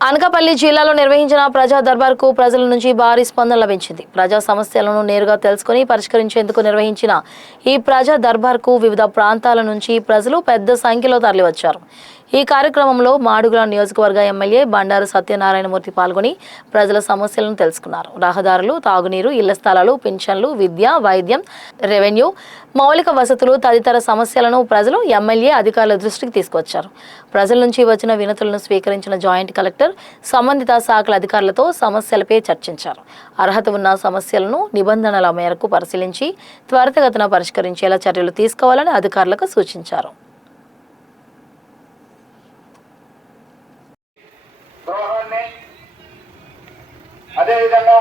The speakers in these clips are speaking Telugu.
అనకాపల్లి జిల్లాలో నిర్వహించిన ప్రజా దర్బార్కు ప్రజల నుంచి భారీ స్పందన లభించింది. ప్రజా సమస్యలను నేరుగా తెలుసుకుని పరిష్కరించేందుకు నిర్వహించిన ఈ ప్రజా దర్బార్కు వివిధ ప్రాంతాల నుంచి ప్రజలు పెద్ద సంఖ్యలో తరలివచ్చారు. ఈ కార్యక్రమంలో మాడుగుల నియోజకవర్గ ఎమ్మెల్యే బండారు సత్యనారాయణమూర్తి పాల్గొని ప్రజల సమస్యలను తెలుసుకున్నారు. రహదారులు, తాగునీరు, ఇళ్ల స్థలాలు, పింఛన్లు, విద్య, వైద్యం, రెవెన్యూ, మౌలిక వసతులు తదితర సమస్యలను ప్రజలు ఎమ్మెల్యే అధికారుల దృష్టికి తీసుకొచ్చారు. ప్రజల నుంచి వచ్చిన వినతులను స్వీకరించిన జాయింట్ కలెక్టర్ సంబంధిత శాఖల అధికారులతో సమస్యలపై చర్చించారు. అర్హత ఉన్న సమస్యలను నిబంధనల మేరకు పరిశీలించి త్వరితగతిన పరిష్కరించేలా చర్యలు తీసుకోవాలని అధికారులకు సూచించారు. అదేవిధంగా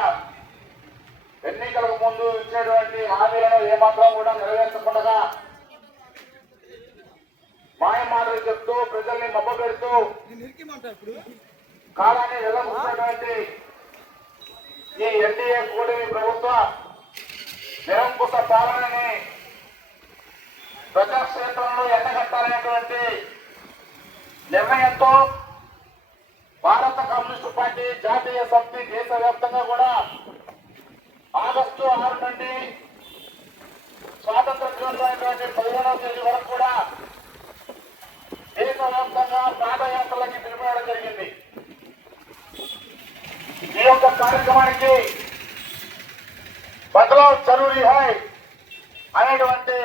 ఎన్నికలకు ముందు ఇచ్చినటువంటి హామీలను ఏమాత్రం కూడా నెరవేర్చకుండా మాయమాటలు చెప్తూ ప్రజల్ని మభ్యపెడుతూ కాలాన్ని వెళ్ళగొట్టినటువంటి ఈ ఎన్డీఏ కూటమి ప్రభుత్వ నిరంకుశ పాలనని ప్రజాక్షేత్రంలో ఎండగట్టాలనేటువంటి నిర్ణయంతో భారత కమ్యూనిస్టు పార్టీ జాతీయ సమితి దేశవ్యాప్తంగా కూడా ఆగస్టు 6 నుండి స్వాతంత్ర దినోత్సవం 15వ తేదీ వరకు కూడా దేశవ్యాప్తంగా పాదయాత్రలకి పిలుపుకోవడం జరిగింది. ఈ యొక్క కార్యక్రమానికి బదలావ్ జరూరీ హై అనేటువంటి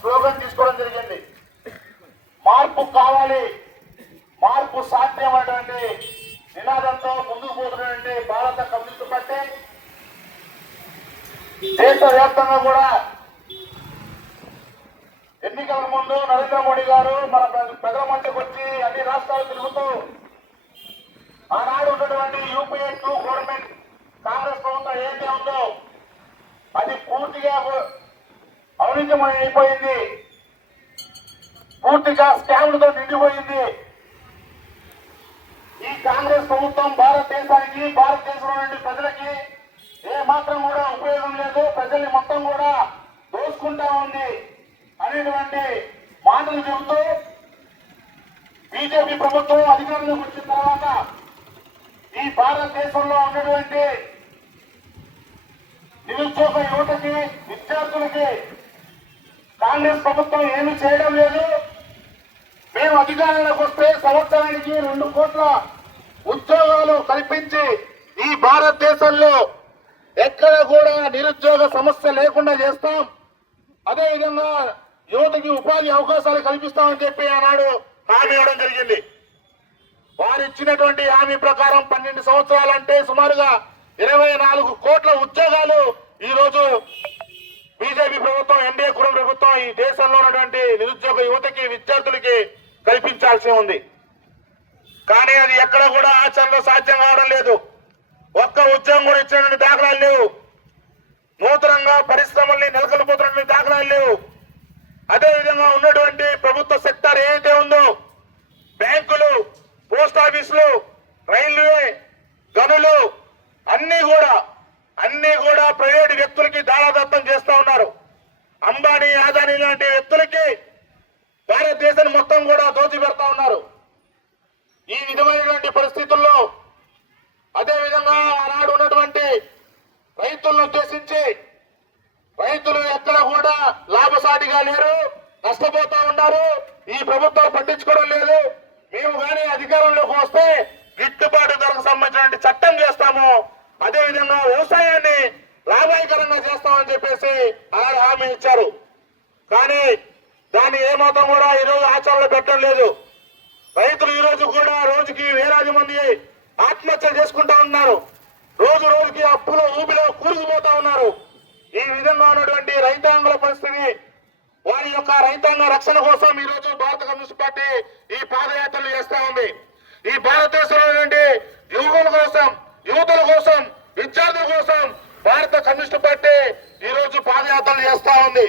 స్లోగన్ తీసుకోవడం జరిగింది. మార్పు కావాలి, మార్పు సాధ్యం అనేటువంటి నినాదంతో ముందుకు పోతున్నటువంటి భారత కమ్యూనిస్టు పార్టీ దేశవ్యాప్తంగా కూడా ఎన్నికల ముందు నరేంద్ర మోడీ గారు మన ప్రజల మధ్యకు వచ్చి అన్ని రాష్ట్రాలు తిరుగుతూ ఆనాడు ఉన్నటువంటి యూపీఏ 2 గవర్నమెంట్ కాంగ్రెస్ ప్రభుత్వం ఏదైతే ఉందో అది పూర్తిగా అవినీతిమయం అయిపోయింది, పూర్తిగా స్కామ్లతో నిండిపోయింది. ఈ కాంగ్రెస్ ప్రభుత్వం భారతదేశానికి, భారతదేశంలో నుండి ప్రజలకి ఏ మాత్రం కూడా ఉపయోగం లేదు, ప్రజల్ని మొత్తం కూడా దోసుకుంటా ఉంది అనేటువంటి మాటలు చెబుతూ బీజేపీ ప్రభుత్వం అధికారంలోకి వచ్చిన తర్వాత ఈ భారతదేశంలో ఉన్నటువంటి నిరుద్యోగ యువతకి, విద్యార్థులకి కాంగ్రెస్ ప్రభుత్వం ఏమీ చేయడం లేదు. మేము అధికారంలోకి వస్తే సంవత్సరానికి 2 కోట్ల ఉద్యోగాలు కల్పించి ఈ భారతదేశంలో ఎక్కడ కూడా నిరుద్యోగ సమస్య లేకుండా చేస్తాం, అదేవిధంగా యువతకి ఉపాధి అవకాశాలు కల్పిస్తామని చెప్పి ఆనాడు హామీ ఇవ్వడం జరిగింది. వారు ఇచ్చినటువంటి హామీ ప్రకారం 12 సంవత్సరాలంటే సుమారుగా 24 కోట్ల ఉద్యోగాలు ఈ రోజు బీజేపీ ప్రభుత్వం, ఎన్డీఏ కూటమి ప్రభుత్వం ఈ దేశంలో ఉన్నటువంటి నిరుద్యోగ యువతకి, విద్యార్థులకి కల్పించాల్సి ఉంది. కానీ అది ఎక్కడ కూడా ఆచరణలో సాధ్యం కావడం లేదు. ఒక్క ఉద్యోగం కూడా ఇచ్చినటువంటి దాఖలాలు లేవు. నూతనంగా పరిశ్రమల్ని నెలకొల్పోతున్నటువంటి దాఖలాలు లేవు. అదేవిధంగా ఉన్నటువంటి ప్రభుత్వ సెక్టర్ ఏదైతే ఉందో బ్యాంకులు, పోస్ట్ ఆఫీసులు, రైల్వే, గనులు అన్ని కూడా ప్రైవేటు వ్యక్తులకి దారాదత్తం చేస్తా ఉన్నారు. అంబానీ, అదానీ లాంటి వ్యక్తులకి భారతదేశాన్ని మొత్తం కూడా దోచిపెడతా ఉన్నారు. ఈ విధమైనటువంటి పరిస్థితుల్లో అదేవిధంగా ఆనాడు ఉన్నటువంటి రైతులను ఉద్దేశించి రైతులు ఎక్కడ కూడా లాభసాటిగా లేరు, నష్టపోతా ఉన్నారు. ఈ ప్రభుత్వాలు పట్టించుకోవడం లేదు. మేము కానీ అధికారంలోకి వస్తే గిట్టుబాటు ధరకు సంబంధించిన చట్టం చేస్తాము, అదేవిధంగా వ్యవసాయాన్ని లాభాయకరంగా చేస్తామని చెప్పేసి ఆనాడు హామీ ఇచ్చారు. కానీ దాన్ని ఏమాత్రం కూడా ఈరోజు ఆచరణలో పెట్టడం లేదు. రైతులు ఈ రోజు కూడా రోజుకి వేలాది మంది ఆత్మహత్యలు చేసుకుంటా ఉన్నారు. రోజు రోజుకి అప్పుల ఊపిలో కూరుకుపోతా ఉన్నారు. ఈ విధంగా ఉన్నటువంటి రైతాంగుల పరిస్థితి, వారి యొక్క రైతాంగ రక్షణ కోసం ఈ రోజు భారత కమ్యూనిస్ట్ పార్టీ ఈ పాదయాత్రలు చేస్తా ఉంది. ఈ భారతదేశంలో నుండి యువకుల కోసం, యువతుల కోసం, విద్యార్థుల కోసం భారత కమ్యూనిస్ట్ పార్టీ ఈ రోజు పాదయాత్రలు చేస్తా ఉంది.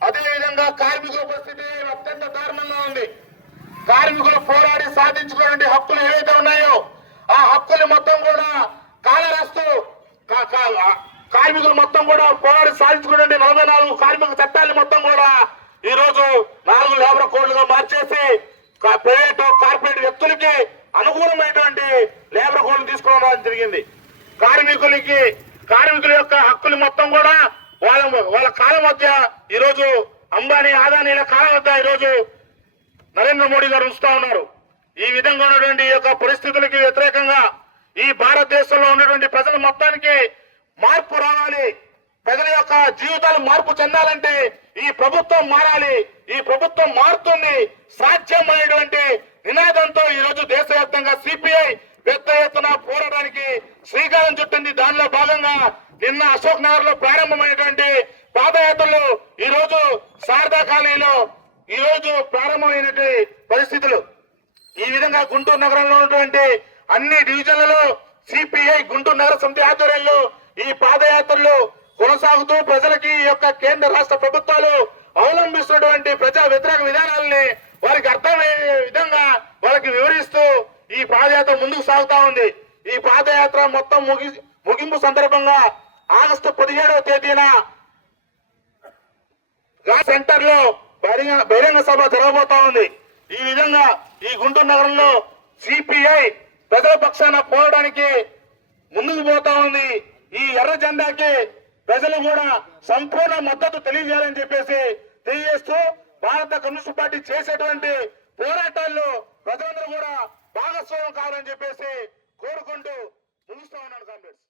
అదేవిధంగా కార్మికుల పరిస్థితి అత్యంత దారుణంగా ఉంది. కార్మికులు పోరాడి సాధించుకున్నటువంటి హక్కులు ఏవైతే ఉన్నాయో ఆ హక్కులు మొత్తం కూడా కాలరాస్తూ కార్మికులు మొత్తం కూడా పోరాడి సాధించుకున్నటువంటి 44 కార్మిక చట్టాలు మొత్తం కూడా ఈ రోజు 4 లేబర్ కోడ్లుగా మార్చేసి ప్రైవేటు, కార్పొరేట్ వ్యక్తులకి అనుకూలమైనటువంటి లేబర్ కోడ్లు తీసుకోవడం జరిగింది. కార్మికుల యొక్క హక్కులు మొత్తం కూడా వాళ్ళ కాలం మధ్య ఈరోజు అంబానీ అదానీల కాలం మధ్య ఈరోజు నరేంద్ర మోడీ గారు ఉంచుతా ఉన్నారు. ఈ విధంగా ఉన్నటువంటి యొక్క పరిస్థితులకి వ్యతిరేకంగా ఈ భారతదేశంలో ఉన్నటువంటి ప్రజల మొత్తానికి మార్పు రావాలి. ప్రజల యొక్క జీవితాలు మార్పు చెందాలంటే ఈ ప్రభుత్వం మారాలి. ఈ ప్రభుత్వం మారుతుంది సాధ్యమైనటువంటి నినాదంతో ఈ రోజు దేశవ్యాప్తంగా సిపిఐ పెద్ద ఎత్తున పోరాటానికి శ్రీకారం చుట్టింది. దానిలో భాగంగా నిన్న అశోక్ నగర్ లో ప్రారంభమైనటువంటి పాదయాత్రలు ఈ రోజు శారదా కాలనీలో ఈ రోజు ప్రారంభమైనటువంటి పరిస్థితులు. ఈ విధంగా గుంటూరు నగరంలో ఉన్నటువంటి అన్ని డివిజన్లలో సిపిఐ గుంటూరు నగర సమితి ఆధ్వర్యంలో ఈ పాదయాత్రలు కొనసాగుతూ ప్రజలకి ఈ యొక్క కేంద్ర రాష్ట్ర ప్రభుత్వాలు అవలంబిస్తున్నటువంటి ప్రజా వ్యతిరేక విధానాలని వారికి అర్థమయ్యే విధంగా వాళ్ళకి వివరిస్తూ ఈ పాదయాత్ర ముందుకు సాగుతా ఉంది. ఈ పాదయాత్ర మొత్తం ముగింపు సందర్భంగా ఆగస్టు 17వ తేదీన సెంటర్ లో బహిరంగ సభ జరగబోతా ఉంది. ఈ విధంగా ఈ గుంటూరు నగరంలో సిపిఐ ప్రజల పక్షాన పోరాడానికి ముందుకు పోతా ఉంది. ఈ ఎర్ర జెండాకి ప్రజలు కూడా సంపూర్ణ మద్దతు తెలియజేయాలని చెప్పేసి తెలియజేస్తూ భారత కమ్యూనిస్ట్ పార్టీ చేసేటువంటి పోరాటాల్లో ప్రజలందరూ కూడా భాగస్వామ్యం కావాలని చెప్పేసి కోరుకుంటూ ముగిస్తా ఉన్నాను కాంగ్రెస్.